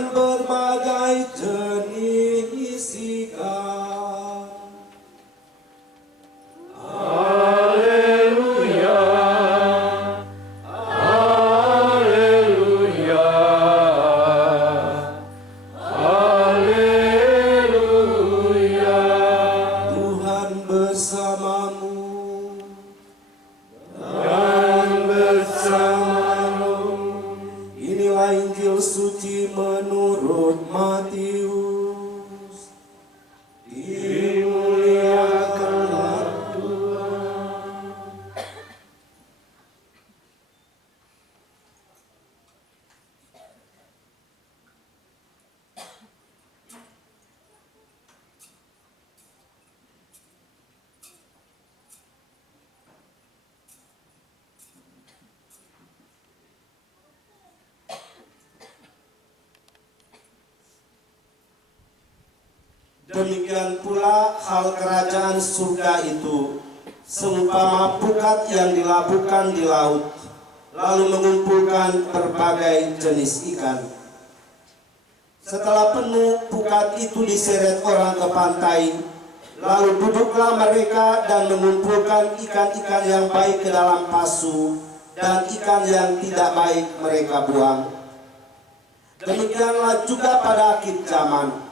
dengan berbagai jenis ikan. Haleluya, haleluya, haleluya. Tuhan bersamamu Dan bersamamu. Inilah Injil suci menurut Matius. Dimuliakanlah Tuhan. Demikian pula hal kerajaan surga itu, seumpama pukat yang dilabuhkan di laut, lalu mengumpulkan berbagai jenis ikan. Setelah penuh, pukat itu diseret orang ke pantai, lalu duduklah mereka dan mengumpulkan ikan-ikan yang baik ke dalam pasu, dan ikan yang tidak baik mereka buang. Demikianlah juga pada akhir zaman.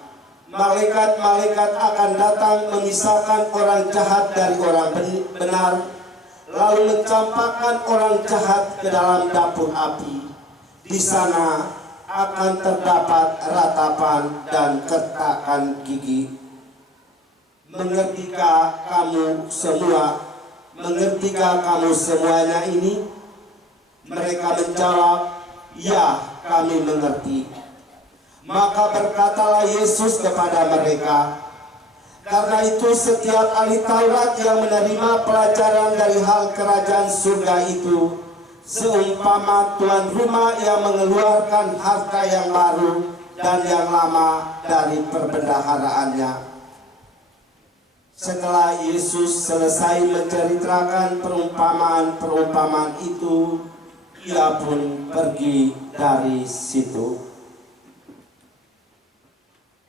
Malaikat-malaikat akan datang memisahkan orang jahat dari orang benar, lalu mencampakkan orang jahat ke dalam dapur api. Di sana akan terdapat ratapan dan kertakan gigi. Mengertikah kamu semuanya ini? Mereka menjawab, ya, kami mengerti. Maka berkatalah Yesus kepada mereka, karena itu setiap ahli Taurat yang menerima pelajaran dari hal kerajaan surga itu, seumpama tuan rumah yang mengeluarkan harta yang baru dan yang lama dari perbendaharaannya. Setelah Yesus selesai menceritakan perumpamaan itu, ia pun pergi dari situ.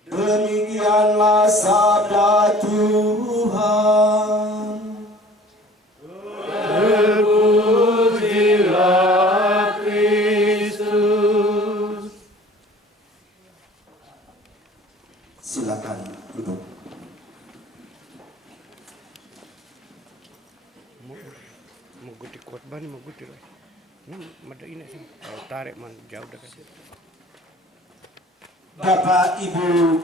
Demikianlah sabda Tuhan. Terpujilah Kristus. Silakan duduk. Mau guti kuat bani mau guti lah. Mada ini sih. Kalau tarik man jauh dekat. Bapak, Ibu,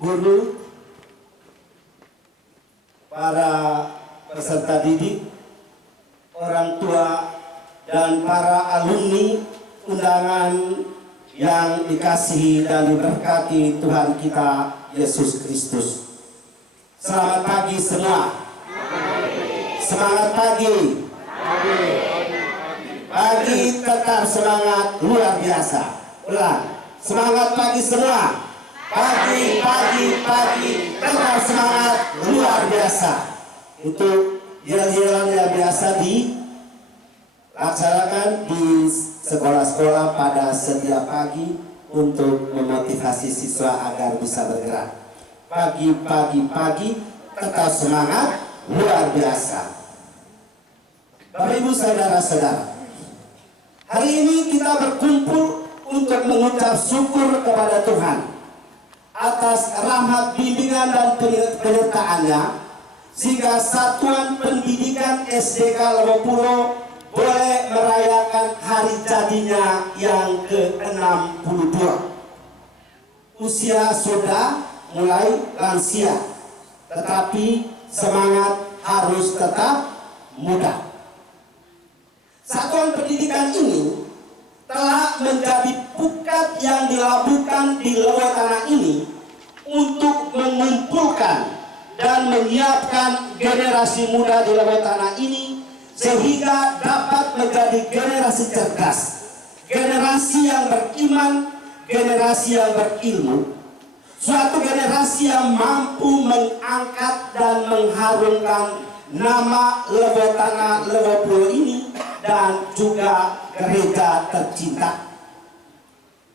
guru, para peserta didik, orang tua, dan para alumni undangan yang dikasihi dan diberkati Tuhan kita Yesus Kristus. Selamat pagi semua. Semangat pagi. Pagi tetap semangat luar biasa. Ulang. Semangat pagi semua. Pagi, tetap semangat luar biasa. Itu yel-yelan yang biasa dilaksanakan di sekolah-sekolah pada setiap pagi untuk memotivasi siswa agar bisa bergerak. Pagi, tetap semangat luar biasa. Bapak Ibu saudara-saudara, hari ini kita berkumpul untuk mengucap syukur kepada Tuhan atas rahmat bimbingan dan penyertaannya, sehingga Satuan Pendidikan SDK Lewopulo boleh merayakan hari jadinya yang ke-62. Usia sudah mulai lansia, tetapi semangat harus tetap muda. Satuan pendidikan ini telah menjadi pukat yang dilabuhkan di Lewat Tanah ini untuk mengumpulkan dan menyiapkan generasi muda di Lewat Tanah ini sehingga dapat menjadi generasi cerdas, generasi yang beriman, generasi yang berilmu, suatu generasi yang mampu mengangkat dan mengharumkan nama Lewat Tanah Lewopulo ini dan juga gereja tercinta.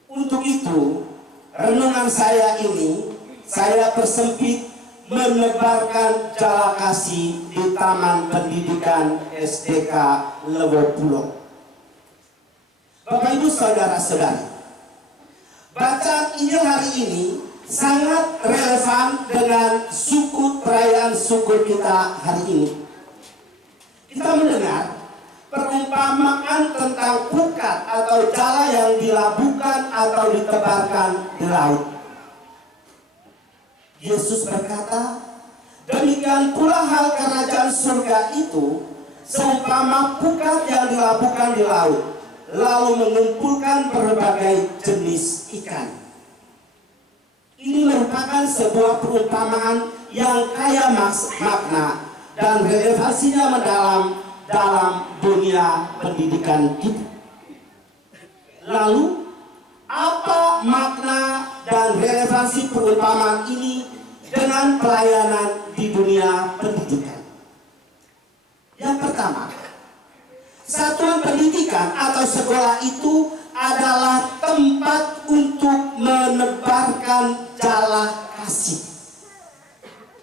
Untuk itu, renungan saya ini saya persempit menebarkan jala kasih di Taman Pendidikan SDK Lewopulo. Bapak Ibu Saudara-saudari, bacaan Injil hari ini sangat relevan dengan suku perayaan syukur kita hari ini. Kita mendengar perumpamaan tentang pukat atau jala yang dilabuhkan atau ditebarkan di laut. Yesus berkata, demikian pula hal kerajaan surga itu seumpama pukat yang dilabuhkan di laut, lalu mengumpulkan berbagai jenis ikan. Ini merupakan sebuah perumpamaan yang kaya makna dan relevansinya mendalam dalam dunia pendidikan kita. Lalu, apa makna dan relevansi perumpamaan ini dengan pelayanan di dunia pendidikan? Yang pertama, satuan pendidikan atau sekolah itu adalah tempat untuk menebarkan jala kasih.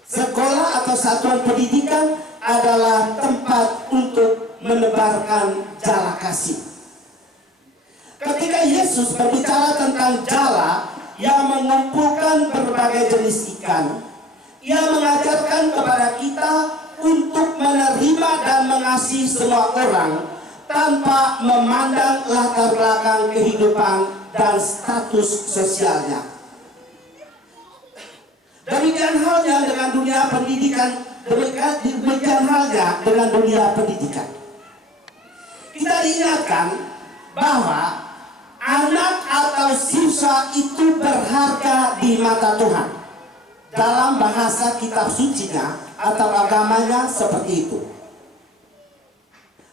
Sekolah atau satuan pendidikan adalah tempat untuk menebarkan jala kasih. Ketika Yesus berbicara tentang jala yang mengumpulkan berbagai jenis ikan, Ia mengajarkan kepada kita untuk menerima dan mengasihi semua orang tanpa memandang latar belakang kehidupan dan status sosialnya. Demikian halnya dengan dunia pendidikan, demikian halnya dengan dunia pendidikan. Kita diingatkan bahwa anak atau siswa itu berharga di mata Tuhan. Dalam bahasa kitab sucinya atau agamanya seperti itu.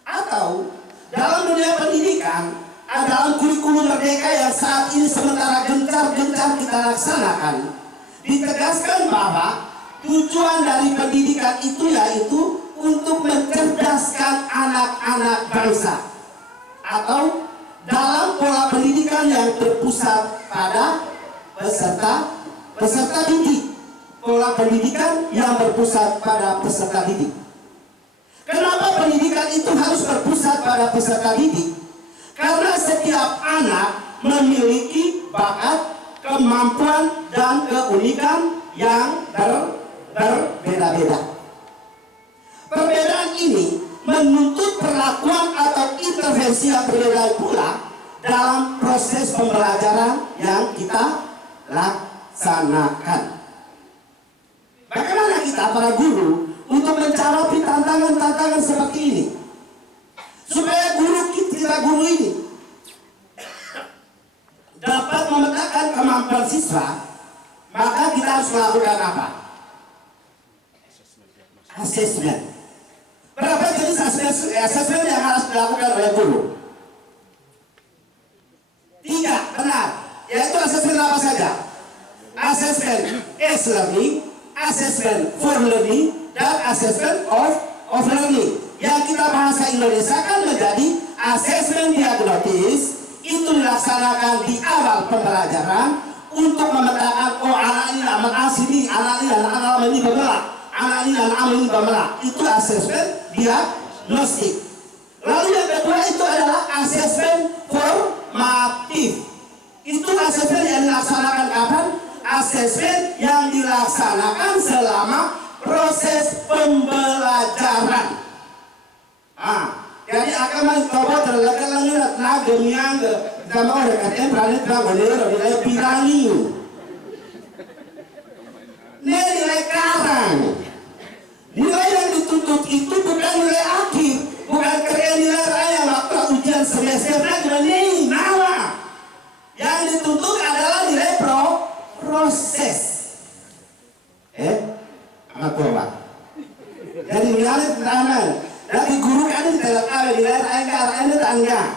Atau dalam dunia pendidikan, dalam kurikulum merdeka yang saat ini sementara gencar-gencar kita laksanakan, ditegaskan bahwa tujuan dari pendidikan itu yaitu untuk mencerdaskan anak-anak bangsa. Atau dalam pola pendidikan yang berpusat pada peserta didik. Pola pendidikan yang berpusat pada peserta didik. Kenapa pendidikan itu harus berpusat pada peserta didik? Karena setiap anak memiliki bakat, kemampuan, dan keunikan yang berbeda-beda. Perbedaan ini menuntut perlakuan atau intervensi yang berbeda pula dalam proses pembelajaran yang kita laksanakan. Bagaimana kita para guru untuk mencapai tantangan-tantangan seperti ini? Supaya kita guru ini dapat memetakan kemampuan siswa, maka kita harus melakukan apa? Asesmen. Berapa jenis asesmen yang harus dilakukan oleh guru? 3, benar. Yaitu asesmen apa saja? Asesmen S-learning, asesmen for learning, dan asesmen of learning. Yang kita bahasa Indonesia kan menjadi asesmen diagnosis. Itu dilaksanakan di awal pembelajaran untuk memetakan anak ini anak asli, anak ini anak ini bergerak, anak ini anak ini bergerak. Itu asesmen diagnostik. Lalu yang kedua itu adalah asesmen formatif. Itu asesmen yang dilaksanakan kapan? Asesmen yang dilaksanakan selama proses pembelajaran. Jadi akan mencoba terlalu lanjut na gemiang sama orang katanya berani terang boleh nilai pirani. Nilai karang. Nilai yang dituntut itu bukan nilai akhir, bukan karya nilai yang waktu ujian semester lagi nawa. Yang dituntut adalah nilai proses. Apa Pak? Jadi nilai pertama. Dari guru kan tidak ada nilai tangga.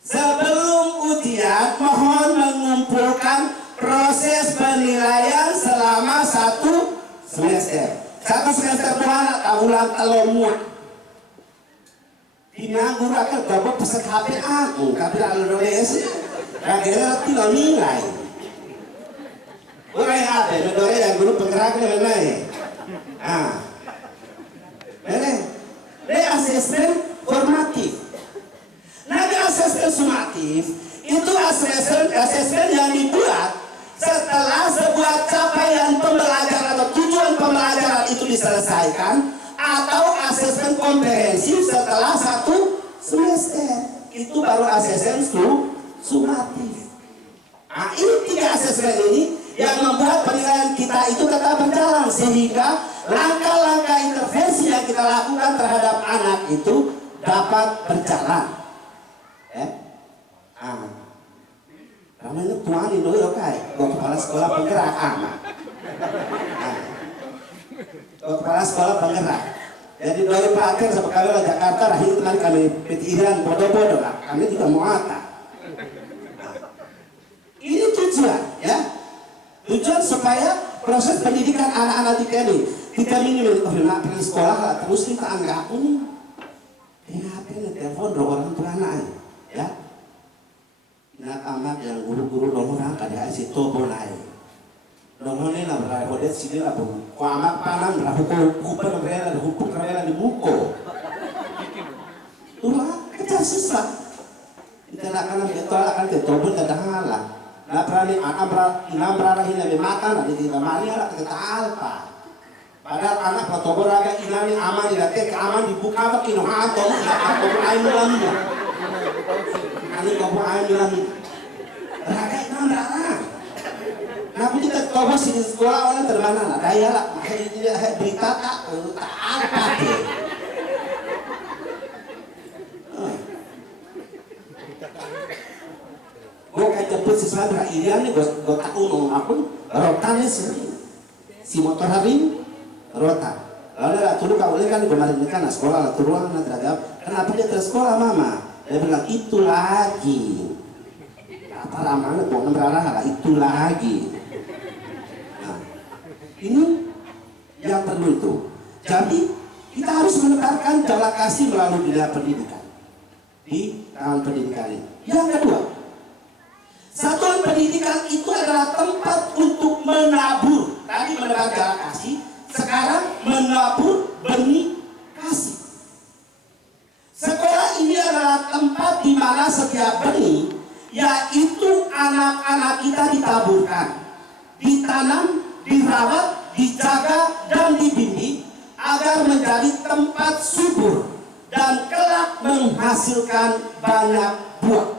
Sebelum ujian, mohon mengumpulkan proses penilaian selama 1 semester. 1 semester Tuhan bulan telurmu. Dina guru akan coba pesan HP aku, tapi lalu nulis. Akhirnya tidak nilai. Orang yang ada, negara yang guru penggerak ni mana? Mana? Ini asesmen formatif. Naga asesmen sumatif itu asesmen yang dibuat setelah sebuah capaian pembelajaran atau tujuan pembelajaran itu diselesaikan, atau asesmen komprehensif setelah 1 semester. Itu baru asesmen sumatif. Ini 3 asesmen ini yang membuat penilaian kita itu tetap berjalan, sehingga langkah-langkah intervensi yang kita lakukan terhadap anak itu dapat berjalan. Ramai tuan ini dulu kai, kepala sekolah penggerak kepala sekolah penggerak. Jadi dari Paten sampai kami Jakarta, akhirnya teman kami petiran bodoh-bodoh lah, kami juga mau apa? Ini tujuan, ya. Tujuan supaya proses pendidikan anak-anak kita ini pergi sekolah lah, terus kita anggap ini kenapa telepon orang tua anak, ya. Nak amat yang guru-guru orang kada si tobo naik. Dongone na berai hodet sini lah bu. Ko amat panang lah hukum kerela di muko. Tuh kerja susah. Kita nak kana kita akan tobo kada halah. Na prani inam berada hina be makan di mari lah kita alpa. Padahal anak tobo raga inani aman di late aman dibuka bak kino hanto atau ain mulam. Ani ko ain mulam. Raga inam berada. Nah, kita coba sini sekolah orang termana lah, daya lah, makanya berita tak apa deh. Gue kayak cepet sesuatu ini nih, gue tak ngomong aku, rotannya si motor hari rotan. Lalu lah turun kau kan kemarin kan sekolah lah turun nanti agak, kenapa dia terus sekolah mama? Dia bilang itu lagi. Apa ramanya kok ngerara itu lagi. Ini yang perlu itu. Jadi kita harus menebarkan jala kasih melalui dunia pendidikan di tahun pendidikan ini. Yang kedua, satuan pendidikan itu adalah tempat untuk menabur. Tadi menebar jala kasih, sekarang menabur benih kasih. Sekolah ini adalah tempat di mana setiap benih, yaitu anak-anak kita ditaburkan, ditanam, dirawat, dijaga, dan dibimbing agar menjadi tempat subur dan kelak menghasilkan banyak buah.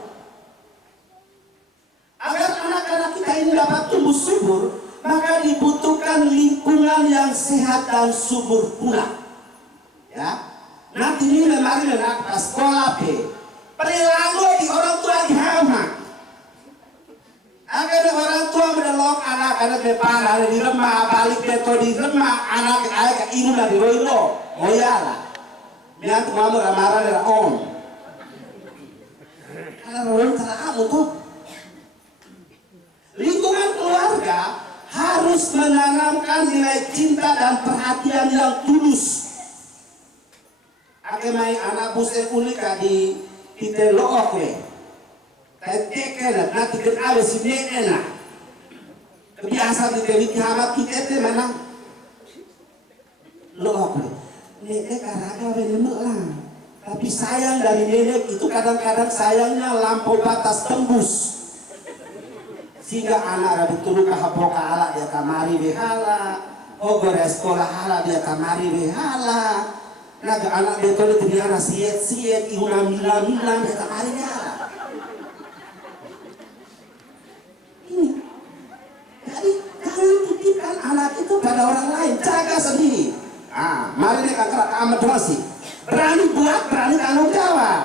Agar anak-anak kita ini dapat tumbuh subur, maka dibutuhkan lingkungan yang sehat dan subur pula. Ya, nanti ini memang anak sekolah perilaku di orang tua dihamak. Agar orang tua menelok anak-anak depan ada di rumah, balik beto di rumah, anak-anak ke ibu di roilo, moyala. Niat kamu ramara dari om. Karena orang kamu tuh. Lingkungan keluarga harus menanamkan nilai cinta dan perhatian yang tulus. Agar main anak busnya kulit di telok Ketekan nanti kenal si enak. Kebiasaan kita bicara kita itu mana? Loh, nenek karaga benar lah. Tapi sayang dari nenek itu kadang-kadang sayangnya lampau batas tembus. Sehingga anak rabu turu kahapoka ala dia kamari behala, ogore sekolah ala dia kamari behala. Naga anak dia tuh dia anak siet iuna milam dia kamari behala. Jadi jangan titipkan anak itu pada orang lain, jaga sendiri. Mari nih kakak amat dosi, berani buat, berani tanggung jawab.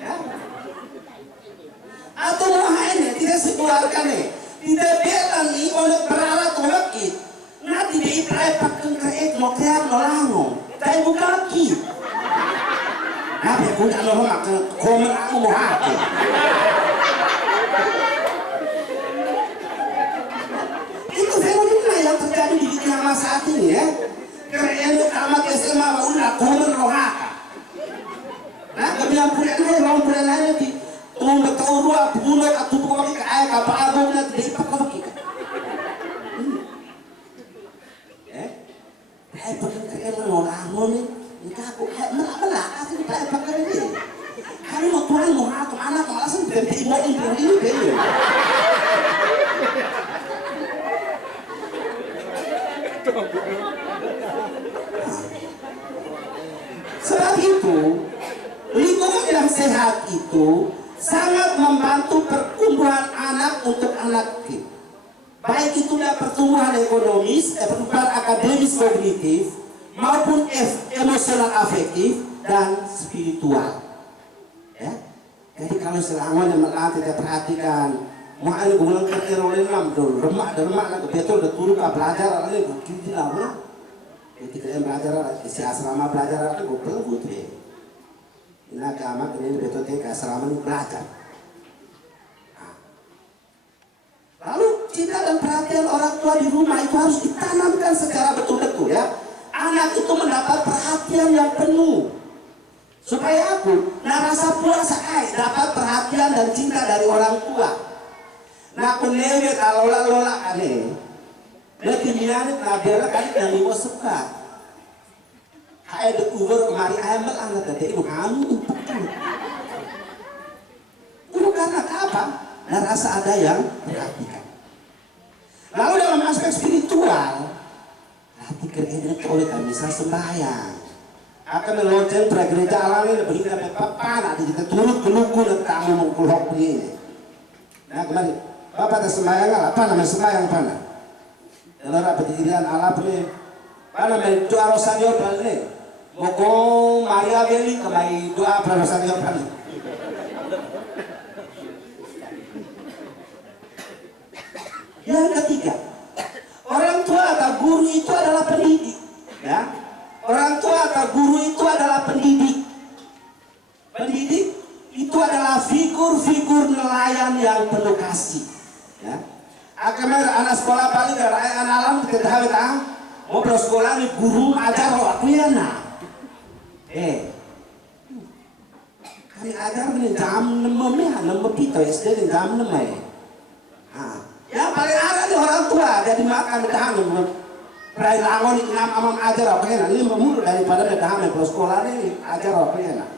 Ya? Atau mau ini tidak sekeluarga nih, tidak biarkan nih oleh beralat olekit. Nanti dia ibarat pakai kereta mau kreat lo lango, tapi bukan kit. Nah, aku nak loh makan komen aku mau hati. Itu fenomena yang terjadi di kita saat ini ya. Karena tamat SMA udah komen rohaka. Nah, kemudian punya orang punya lain di Tung betul dua bulan atau bukan ke ayah kapal agung nanti dari pak kau kita. Ayah pakai kerja orang ni, kita aku ayah malah kasih kita ayah pakai ni. Kami mau tuan mau aku anak malah sih dari mau ini deh. Sebab itu, lingkungan yang sehat itu sangat membantu pertumbuhan anak untuk anak kita. Baik itu dari pertumbuhan ekonomis, pertumbuhan akademis kognitif, maupun emosional afektif dan spiritual. Ya? Jadi kalau selama yang melatih kita perhatikan, mau ada gulang kerja oleh enam dulu, remak lah, betul turun ke belajar, ada bukti lah, mana? Ketika yang belajar, isi asrama belajar itu gue perlu putri. Ini agama kemudian betul ke asrama ini belajar. Lalu cinta dan perhatian orang tua di rumah itu harus ditanamkan secara betul-betul ya. Anak itu mendapat perhatian yang penuh. Supaya aku rasa puasa dapat perhatian dan cinta dari orang tua. Nah aku nege kalau lola aneh. Lebih minat nabela kali yang lima sepat. Hai ada uber kemari ayam anak tadi ibu kamu umpukan. Itu karena apa? Dan rasa ada yang perhatikan. Lalu dalam aspek spiritual, perhatikan ini oleh kami bisa sembahyang. Akan melonceng gereja alam ini berikan apa nanti kita turut keluku dan kamu mengkulok ini. Nah kemarin bapak ada sembahyang apa namanya sembahyang apa? Dan orang pendirian alam ini, apa namanya doa rosario ini? Mokong Maria Beli kembali doa rosario ini. Yang ketiga, orang tua atau guru itu adalah pendidik, ya. Orang tua atau guru itu adalah pendidik. Pendidik itu adalah figur-figur nelayan yang penuh kasih, ya. Akhirnya anak sekolah paling anak alam kita tahu tak? Mau sekolah ni guru ajar aku ya nak. Kami ajar ni jam 6 pito SD jam 6 ya paling ada di orang tua jadi makan dah perai langon ini amam ajar apa ya ini memulai daripada dah sekolah ni ajar apa ya nak.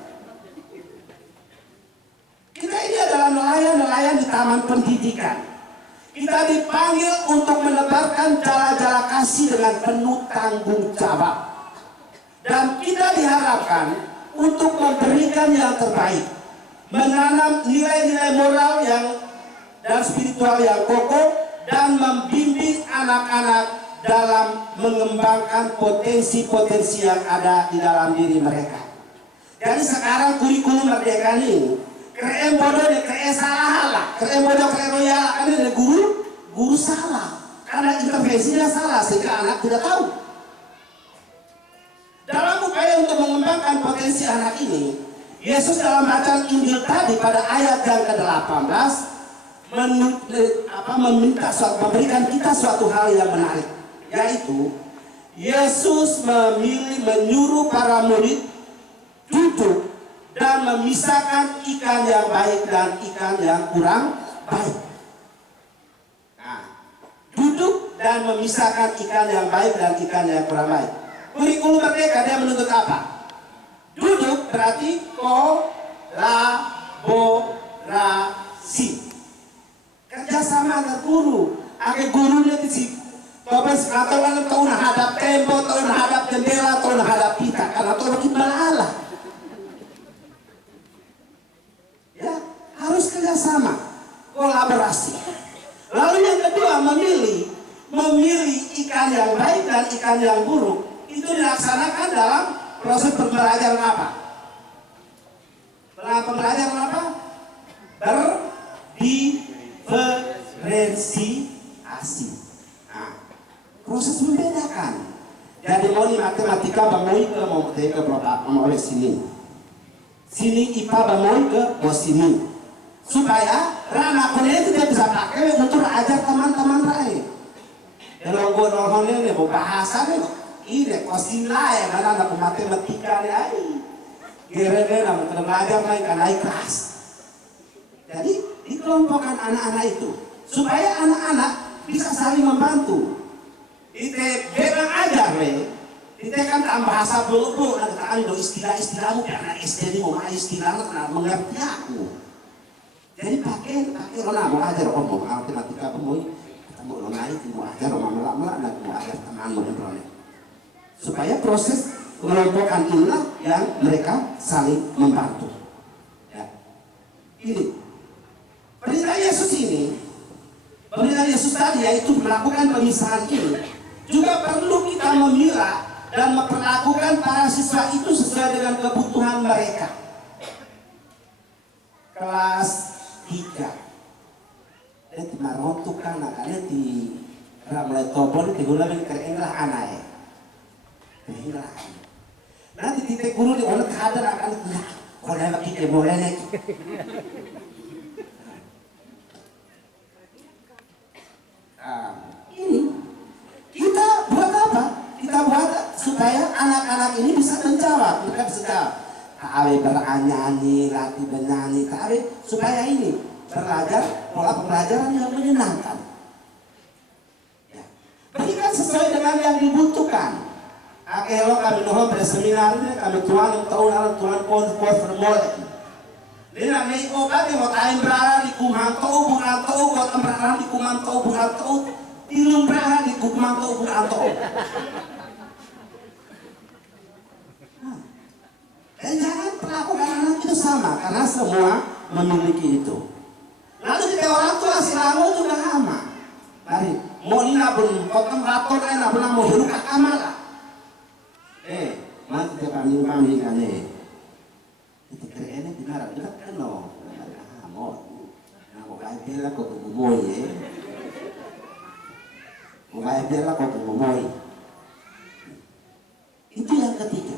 Kita ini adalah nelayan di taman pendidikan. Kita dipanggil untuk menebarkan jala-jala kasih dengan penuh tanggung jawab. Dan kita diharapkan untuk memberikan yang terbaik. Menanam nilai-nilai moral dan spiritual yang kokoh dan membimbing anak-anak dalam mengembangkan potensi-potensi yang ada di dalam diri mereka. Jadi sekarang kurikulum merdeka ini keren bodoh deh, keren salah lah, keren bodoh keren royal, kan ada guru salah, karena intervensinya salah sehingga anak tidak tahu. Dalam upaya untuk mengembangkan potensi anak ini, Yesus dalam bacaan Injil tadi pada ayat yang ke-18 memberikan kita suatu hal yang menarik, yaitu Yesus menyuruh para murid duduk dan memisahkan ikan yang baik dan ikan yang kurang baik. Nah, duduk dan memisahkan ikan yang baik dan ikan yang kurang baik. Kurikulum merdeka dia menuntut apa? Duduk berarti kolaborasi. Kerjasama antar guru. Ada gurunya di sini. Topes atau orang tahu hadap tembok, tahu hadap jendela, tahu hadap kita. Karena tahu kita malah. Ya, harus kerjasama, kolaborasi. Lalu yang kedua memilih ikan yang baik dan ikan yang buruk itu dilaksanakan dalam proses pembelajaran apa? Pembelajaran apa? Berdiferensiasi. Nah, proses membedakan. Jadi mau di matematika bangun ke mau berapa mau oleh sini. Sini IPA bangun ke sini supaya ranah kuliah itu dia bisa pakai untuk ajar teman-teman lain. Kalau gue nolongnya nih bahasa nih, ini kosin lah ya karena anak matematika nih, gere-gere namun belajar naik kelas. Jadi dikelompokkan anak-anak itu supaya anak-anak bisa saling membantu. Ite bebang ajar le, ite kan tak bahasa bulu ada tak ada istilah-istilahmu karena SD ini mau istilahnya karena mengerti aku. Jadi pakai rona mau ajar omong matematika omong, mau rona itu mau ajar omong melak nak mau ajar teman mau supaya proses pengelompokan inilah yang mereka saling membantu. Ya. Ini perintah Yesus ini, perintah Yesus tadi yaitu melakukan pemisahan ini juga perlu kita memilah dan memperlakukan para siswa itu sesuai dengan kebutuhan mereka. Kelas 3 itu marotuk kan karena di mulai tobol di gula bin kerenlah anai. Kerenlah. Nanti titik guru di orang kadar akan kalau ada kita boleh nih. Ini kita buat apa? Kita buat supaya anak-anak ini bisa menjawab, mereka bisa jawab. Kawe bernyanyi, latih bernyanyi, kawe supaya ini belajar pola pembelajaran yang menyenangkan. Ya. Berikan sesuai dengan yang dibutuhkan. Kalau kami nuhun pada seminar ini kami tuan kuat bermulai. Lina nih obat yang mau tahu berada di kumantau bukantou, kau berada di kumantau bukantou, ilmu berada di kumantau bukantou. Dan jangan perlakukan anak itu sama karena semua memiliki itu. Lalu kita orang tua selalu juga sama. Mari, mau ini pun potong rator enak pun mau beruka kamar lah. Mati kami kan itu keren ini benar kan no. Mau kaya bela kok bumoy Mau kaya bela kok bumoy. Itu yang ketiga.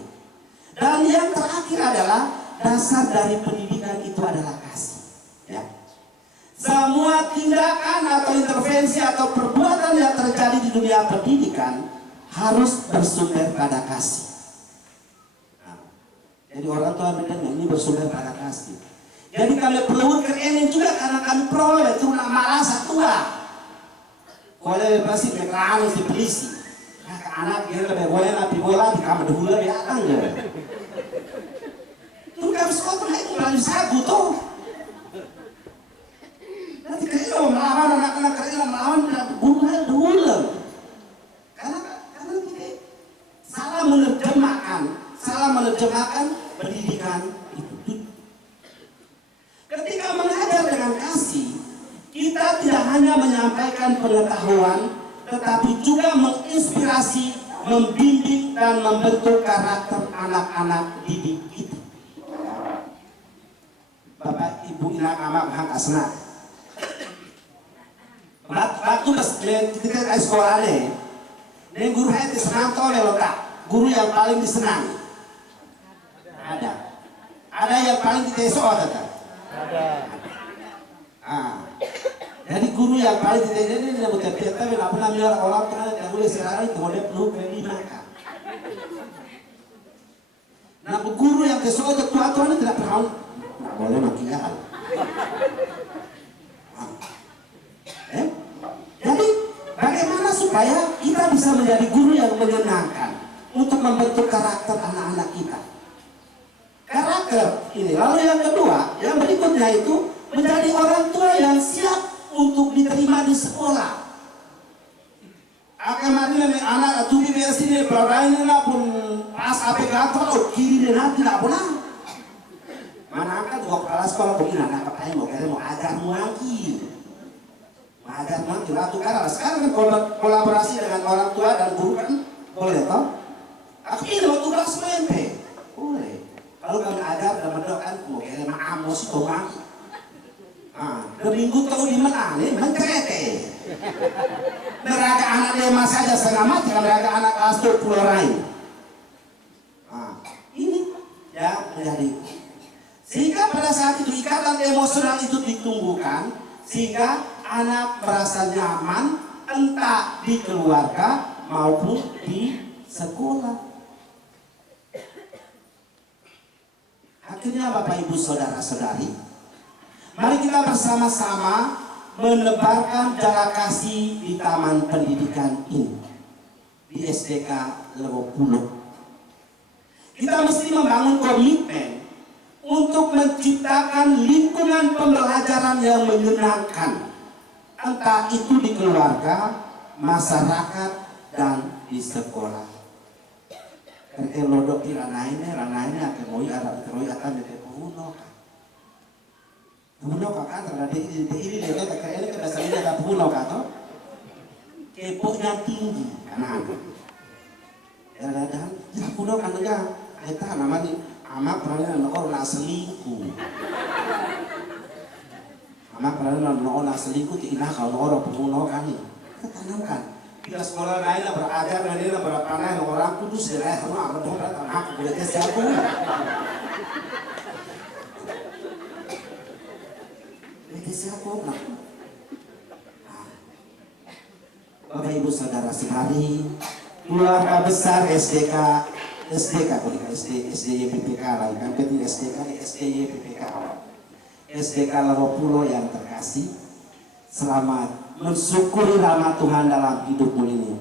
Dan yang terakhir adalah dasar dari pendidikan itu adalah kasih. Ya. Semua tindakan atau intervensi atau perbuatan yang terjadi di dunia pendidikan harus bersumber pada kasih. Jadi orang tua mendengar ini bersumber pada kasih. Jadi kami perlu keren juga karena kami peroleh itu nak merasa tua. Kalau pasti mereka si polisi. Anak dia lebih boleh napi bola di kamar dulu ya kan je. Tuh kami sekolah itu melalui sagu tuh. Nanti kalian melawan anak-anak kalian melawan bunga dulu. Karena kita salah menerjemahkan pendidikan itu. Ketika mengajar dengan kasih, kita tidak hanya menyampaikan pengetahuan, tetapi juga menginspirasi, membimbing dan membentuk karakter anak-anak didik kita. Bapak Ibu inak amak hang asna. Waktu ketika sekolah ini guru itu senang tau lewat guru yang paling disenangi. Ada yang paling diteso ada. Jadi guru yang paling diteso ini dia bukan tapi apa namanya orang tua yang boleh sekarang itu boleh penuh pendidikan. Nah guru yang teso tua ini tidak pernah boleh makian. Jadi bagaimana supaya kita bisa menjadi guru yang menyenangkan untuk membentuk karakter anak-anak kita. Karakter ini. Lalu yang kedua, yang berikutnya itu menjadi orang tua yang siap untuk diterima di sekolah. Kemarin anak tuh di sini berani lah pun pas apa gatal kiri dan nanti tidak pernah. Mana kan gua kepala sekolah begini anak apa yang mau ajarmu lagi. Agar nanti waktu karena sekarang kan kolaborasi dengan orang tua dan guru kan boleh toh? Aku ini waktu kelas SMP boleh. Kalau kami ajar dan mendoakan mau kira maamos itu mah. Minggu tahu di mana nih mencerete. Neraga anak dia masih aja setengah mati kalau neraga anak kelas 20 lain. Ini ya menjadi. Sehingga pada saat itu ikatan emosional itu ditumbuhkan sehingga anak merasa nyaman entah di keluarga maupun di sekolah. Akhirnya Bapak Ibu Saudara-saudari, Mari kita bersama-sama menebarkan jala kasih di taman pendidikan ini, di SDK Lewopulo. Kita mesti membangun komitmen untuk menciptakan lingkungan pembelajaran yang menyenangkan, entah itu di keluarga, masyarakat, dan di sekolah. Karena lodok di ranahnya kemoi ada teroi akan dari puno. Puno kakak terhadap ini lihat kakak ini kebiasaan ada puno kakak. Keponya tinggi karena kadang-kadang ya puno kan ya kita namanya amak pernah orang selingkuh. Amak pernah orang selingkuh tidak kalau orang puno kan ini tanamkan. Kita sekolah lain berajar dari berapa orang kudus dari semua amat orang anak boleh siapa. Siapa nak? Bapak Ibu Saudara sekali, keluarga besar SDK SDY-PPK lah, kan ketika SDY-PPK SDK Lewopulo yang terkasih, selamat mensyukuri rahmat Tuhan dalam hidupmu ini,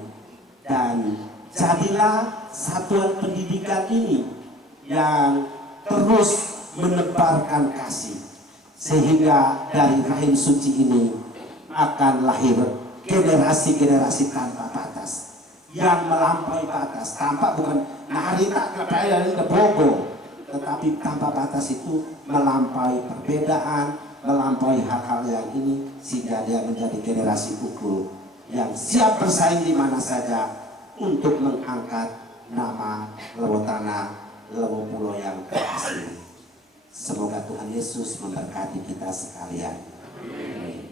dan jadilah satuan pendidikan ini yang terus menebarkan kasih, sehingga dari rahim suci ini akan lahir generasi-generasi tanpa batas yang melampaui batas, tanpa bukan hari tak kepala dari bogo, tetapi tanpa batas itu melampaui perbedaan, melampaui hal-hal yang ini, sehingga dia menjadi generasi unggul yang siap bersaing di mana saja untuk mengangkat nama Lewotana Lewopulo yang terkasih. Semoga Tuhan Yesus memberkati kita sekalian. Amin.